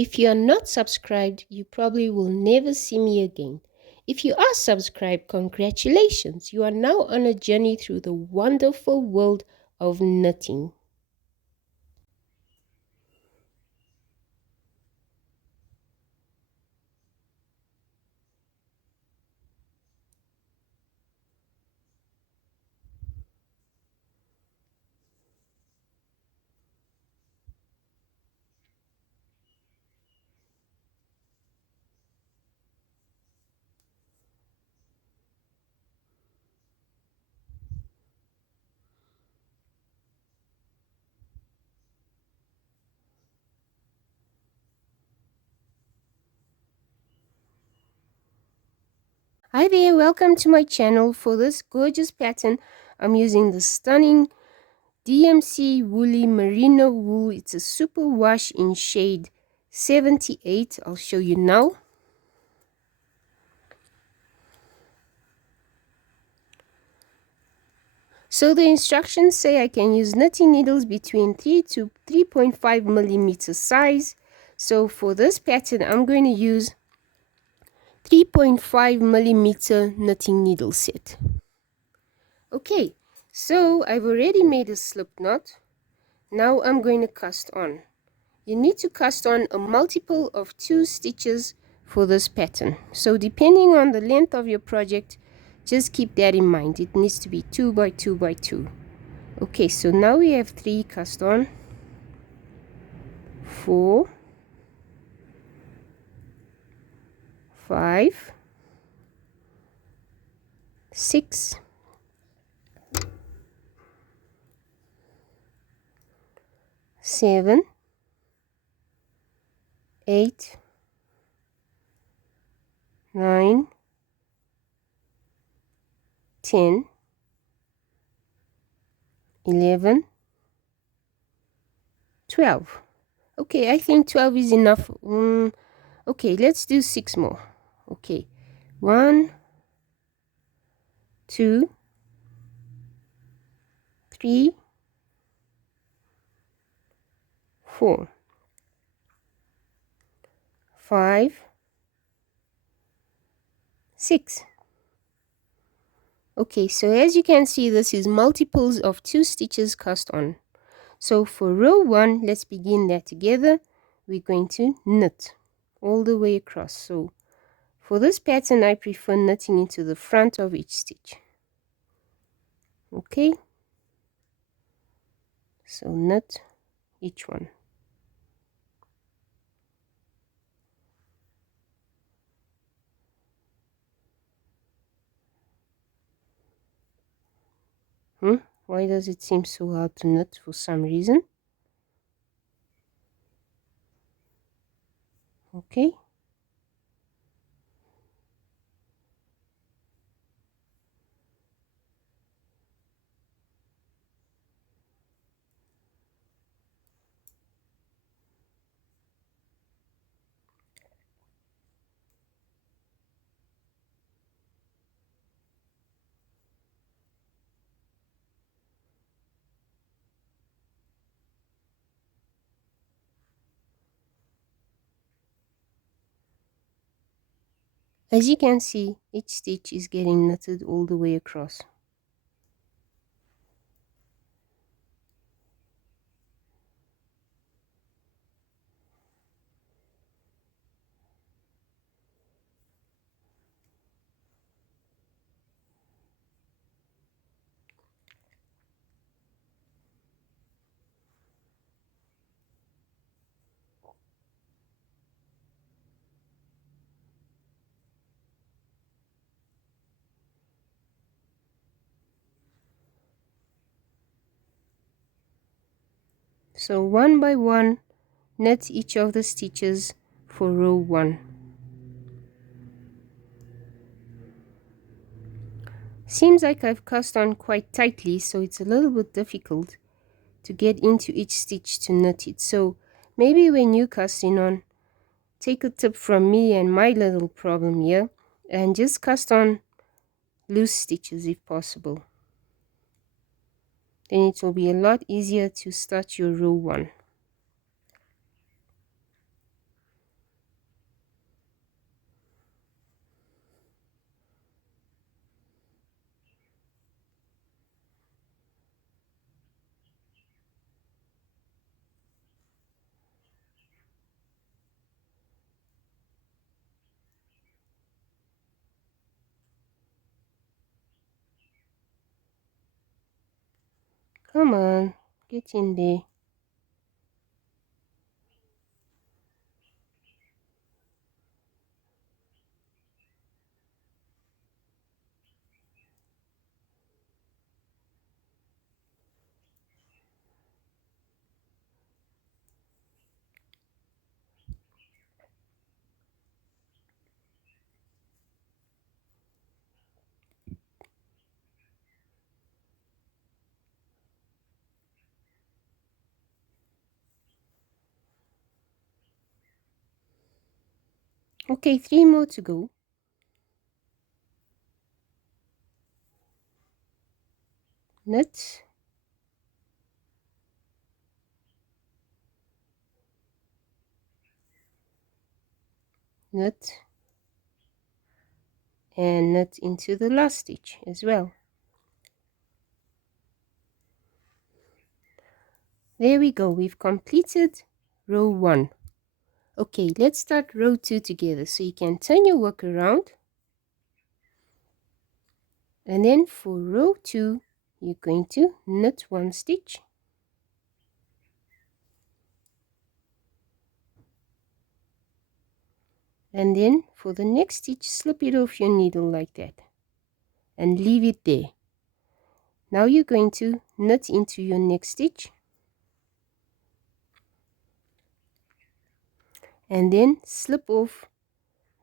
If you are not subscribed, you probably will never see me again. If you are subscribed, congratulations! You are now on a journey through the wonderful world of knitting. Hi there, welcome to my channel. For this gorgeous pattern, I'm using the stunning DMC Woolly Merino Wool. It's a super wash in shade 78. I'll show you now. So the instructions say I can use knitting needles between 3 to 3.5 millimeter size. So for this pattern, I'm going to use 3.5 millimeter knitting needle set. Okay, so I've already made a slip knot. Now I'm going to cast on. You need to cast on a multiple of 2 stitches for this pattern. So depending on the length of your project, just keep that in mind. It needs to be 2 by 2 by 2. Okay, so now we have 3 cast on, 4, 5, 6, 7, 8, 9, 10, 11, 12. Okay, I think 12 is enough. Okay, let's do 6 more. Okay, 1, 2, 3, 4, 5, 6. Okay, so as you can see, this is multiples of 2 stitches cast on. So for row 1, let's begin that together. We're going to knit all the way across. So for this pattern, I prefer knitting into the front of each stitch. Okay, so knit each one. Why does it seem so hard to knit for some reason? Okay. As you can see, each stitch is getting knitted all the way across. So one by one, knit each of the stitches for row 1. Seems like I've cast on quite tightly, so it's a little bit difficult to get into each stitch to knit it. So maybe when you casting on, take a tip from me and my little problem here, and just cast on loose stitches if possible. Then it will be a lot easier to start your row 1. Come on, get in there. Okay, 3 more to go. Knit, knit, and knit into the last stitch as well. There we go, we've completed row 1. Okay, let's start row 2 together. So you can turn your work around, and then for row 2 you're going to knit 1 stitch, and then for the next stitch slip it off your needle like that and leave it there. Now you're going to knit into your next stitch, and then slip off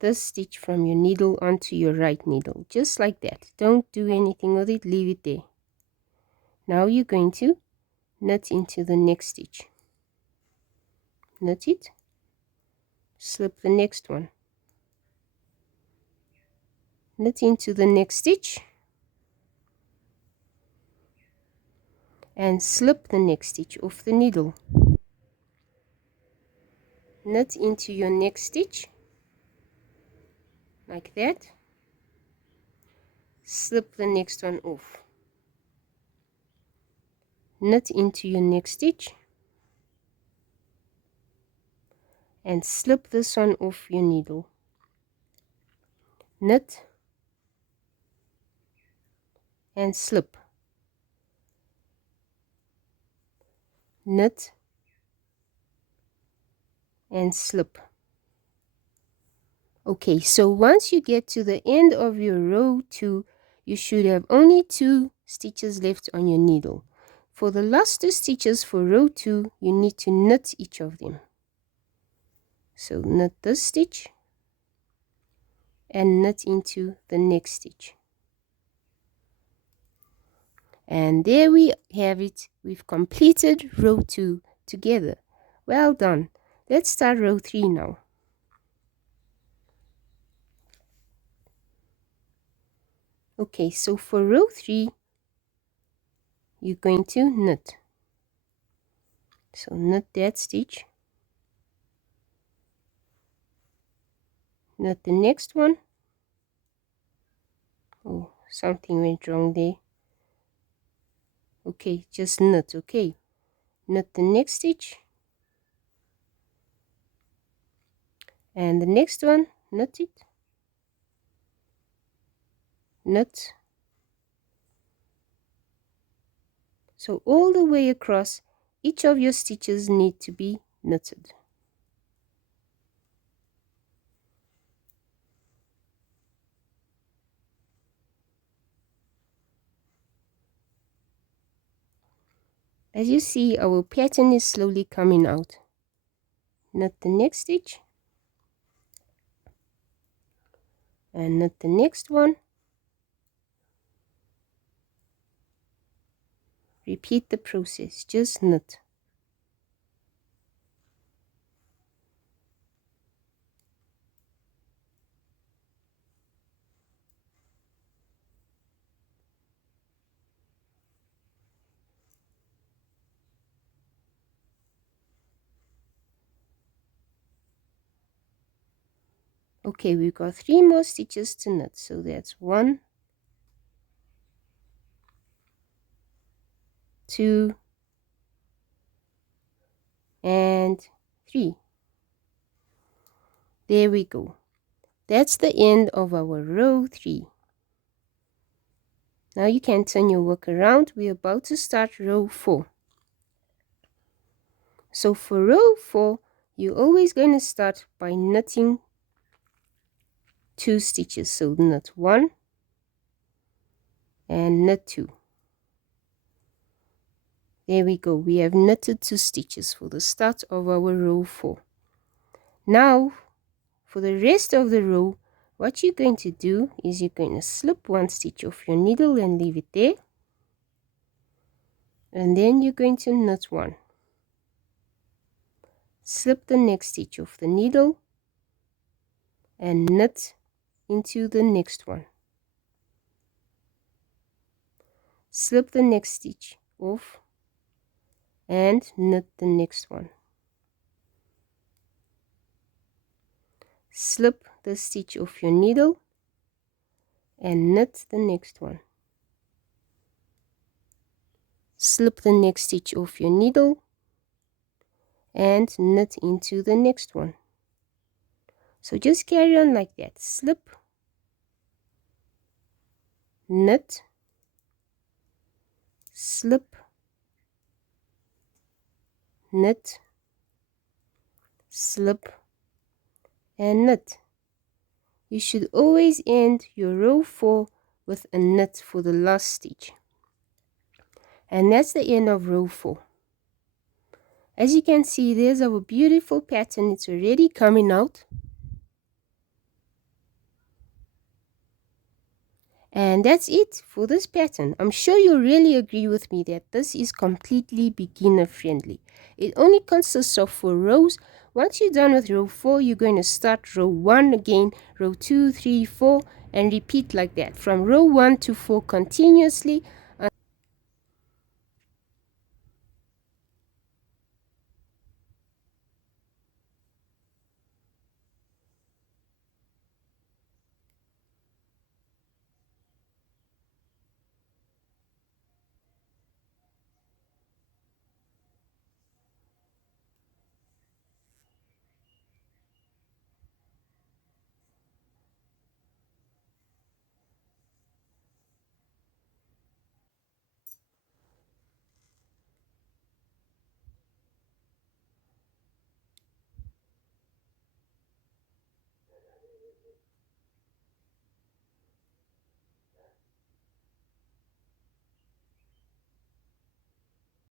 this stitch from your needle onto your right needle, just like that. Don't do anything with it, leave it there. Now you're going to knit into the next stitch, knit it, slip the next one, knit into the next stitch, and slip the next stitch off the needle, knit into your next stitch like that, slip the next one off, knit into your next stitch, and slip this one off your needle, knit and slip, knit and slip. Okay, so once you get to the end of your row 2, you should have only 2 stitches left on your needle. For the last 2 stitches for row 2, you need to knit each of them. So knit this stitch and knit into the next stitch. And there we have it. We've completed row 2 together. Well done. Let's start row 3 now. Okay, so for row 3, you're going to knit. So knit that stitch, knit the next one. Oh, something went wrong there. Okay, just knit. Okay, knit the next stitch, and the next one, knit it, knit. So all the way across, each of your stitches need to be knitted. As you see, our pattern is slowly coming out. Knit the next stitch, and knit the next one. Repeat the process, just knit. Okay, we've got 3 more stitches to knit, so that's 1, 2, and 3. There we go. That's the end of our row 3. Now you can turn your work around. We're about to start row 4. So for row 4, you're always going to start by knitting 2 stitches. So knit 1 and knit 2. There we go. We have knitted 2 stitches for the start of our row 4. Now for the rest of the row, what you're going to do is you're going to slip 1 stitch off your needle and leave it there. And then you're going to knit 1. Slip the next stitch off the needle and knit into the next one. Slip the next stitch off and knit the next one. Slip the stitch off your needle and knit the next one. Slip the next stitch off your needle and knit into the next one. So just carry on like that. Slip, knit, slip, knit, slip, and knit. You should always end your row 4 with a knit for the last stitch. And that's the end of row 4. As you can see, there's our beautiful pattern. It's already coming out. And that's it for this pattern. I'm sure you'll really agree with me that this is completely beginner friendly. It only consists of 4 rows. Once you're done with row 4, you're going to start row 1 again, row 2, 3, 4, and repeat like that from row 1 to 4 continuously